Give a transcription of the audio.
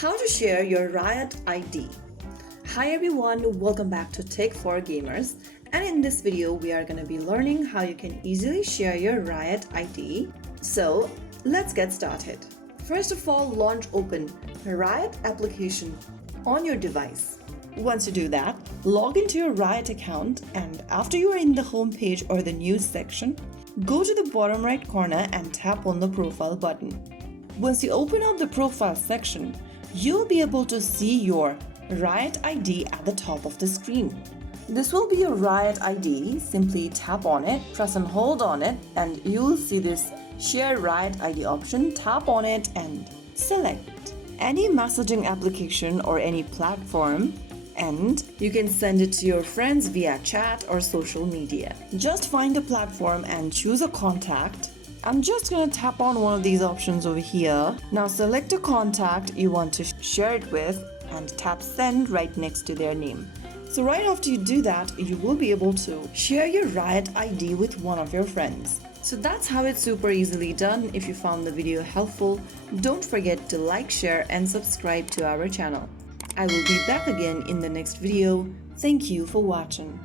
How to share your Riot ID. Hi everyone, welcome back to Tech for Gamers, and in this video we are going to be learning how you can easily share your Riot ID. So let's get started. First of all, launch open Riot application on your device. Once you do that, log into your Riot account, and after you are in the home page or the news section, go to the bottom right corner and tap on the profile button. Once you open up the profile section, you'll be able to see your Riot ID at the top of the screen. This will be your Riot ID. Simply tap on it, press and hold on it, and you'll see this Share Riot ID option. Tap on it and select any messaging application or any platform, and you can send it to your friends via chat or social media. Just find a platform and choose a contact. I'm just going to tap on one of these options over here. Now select a contact you want to share it with and tap send right next to their name. So right after you do that, you will be able to share your Riot ID with one of your friends. So that's how it's super easily done. If you found the video helpful, don't forget to like, share and subscribe to our channel. I will be back again in the next video. Thank you for watching.